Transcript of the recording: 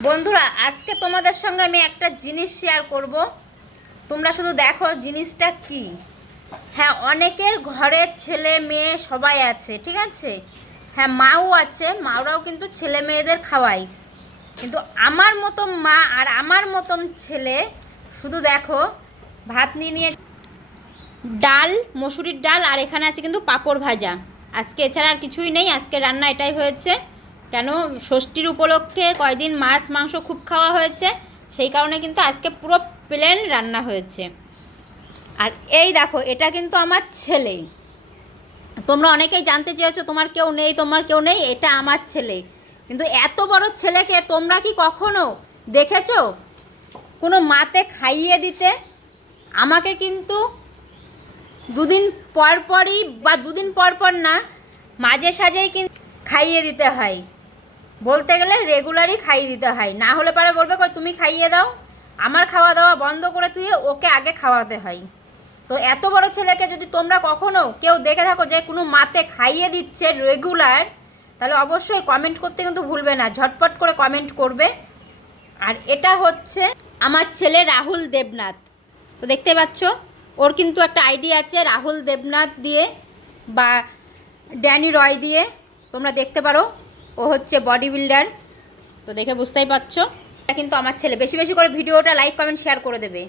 বন্ধুরা আজকে তোমাদের সঙ্গে আমি একটা জিনিস শেয়ার করব। তোমরা শুধু দেখো জিনিসটা কি। হ্যাঁ, অনেকের ঘরের ছেলে মেয়ে সবাই আছে, ঠিক আছে। হ্যাঁ, মাও আছে, মাওরাও কিন্তু ছেলে মেয়েদের খাওয়ায়। কিন্তু আমার মতো মা আর আমার মতন ছেলে শুধু দেখো ভাত নিয়ে ডাল, মসুরির ডাল, আর এখানে আছে কিন্তু পাঁপড় ভাজা। আজকে এছাড়া আর কিছুই নেই, আজকে রান্না এটাই হয়েছে। কেন, ষষ্ঠীর উপলক্ষে কয়দিন মাছ মাংস খুব খাওয়া হয়েছে, সেই কারণে কিন্তু আজকে পুরো প্লেন রান্না হয়েছে। আর এই দেখো, এটা কিন্তু আমার ছেলে। তোমরা অনেকেই জানতে চেয়েছো তোমার কেউ নেই, তোমার কেউ নেই, এটা আমার ছেলে। কিন্তু এত বড় ছেলেকে তোমরা কি কখনো দেখেছো কোনো মাতে খাইয়ে দিতে? আমাকে কিন্তু দুদিন পর পরই বা দুদিন পর পর না, মাঝে সাঝেই কিন্তু খাইয়ে দিতে হয়। বলতে গেলে রেগুলারই খাইয়ে দিতে হয়, না হলে পরে বলবে কই তুমি খাইয়ে দাও। আমার খাওয়া দাওয়া বন্ধ করে তুই ওকে আগে খাওয়াতে হয়। তো এত বড় ছেলেকে যদি তোমরা কখনো কেউ দেখে থাকো যে কোনো মাতে খাইয়ে দিচ্ছে রেগুলার, তাহলে অবশ্যই কমেন্ট করতে কিন্তু ভুলবে না, ঝটপট করে কমেন্ট করবে। আর এটা হচ্ছে আমার ছেলে রাহুল দেবনাথ। তো দেখতে পাচ্ছ, ওর কিন্তু একটা আইডি আছে রাহুল দেবনাথ দিয়ে বা ড্যানি রয় দিয়ে, তোমরা দেখতে পারো। ও হচ্ছে বডি বিল্ডার, তো দেখে বুঝতেই পারছো। এটা কিন্তু আমার ছেলে। বেশি বেশি করে ভিডিওটা লাইক কমেন্ট শেয়ার করে দেবে।